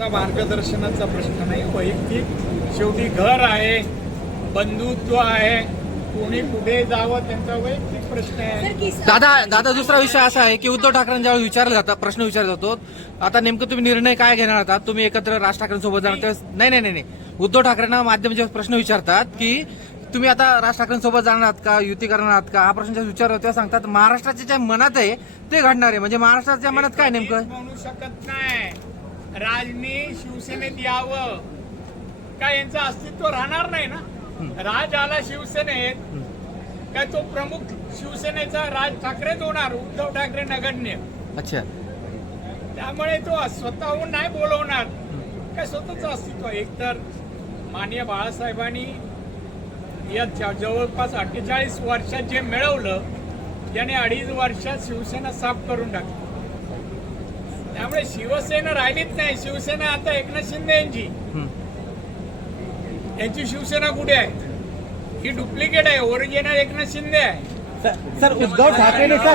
चा मार्गदर्शनाचा प्रश्न नाही, वैयक्तिक शेवटी घर आहे, बंधुत्व आहे, कोणी पुढे जावं त्यांचा वैयक्तिक प्रश्न आहे. दादा दुसरा विषय असा आहे की उद्धव ठाकरेंच्या वेळी विचारला जाता प्रश्न विचारला जातो, आता नेमकं तुम्ही निर्णय काय घेणार आहात? तुम्ही एकत्र राज ठाकरेंसोबत जाणार तेव्हा नाही उद्धव ठाकरेंना माध्यम जेव्हा प्रश्न विचारतात की तुम्ही आता राज ठाकरेंसोबत जाणार आहात का, युती करणार आहात का, हा प्रश्न जेव्हा विचारला तेव्हा सांगतात महाराष्ट्राच्या ज्या मनात आहे ते घडणार आहे. म्हणजे महाराष्ट्राच्या मनात काय नेमकं म्हणू शकत नाही. राजनी शिवसेनेत यावं काय यांचं अस्तित्व राहणार नाही ना. राज आला शिवसेनेत काय तो प्रमुख शिवसेनेचा राज ठाकरेच होणार, उद्धव ठाकरे नगण्य. अच्छा, त्यामुळे तो स्वतःहून नाही बोलवणार, काय स्वतःच अस्तित्व. एकतर माननीय बाळासाहेबांनी या जवळपास 48 वर्षात जे मिळवलं त्याने 2.5 वर्षात शिवसेना साफ करून टाकली. त्यामुळे शिवसेना राहिलीच नाही. शिवसेना आता एकनाथ शिंदे यांची शिवसेना कुठे आहे? ही डुप्लिकेट आहे. ओरिजिनल एकनाथ शिंदे आहे. सर उद्धव ठाकरे ने सर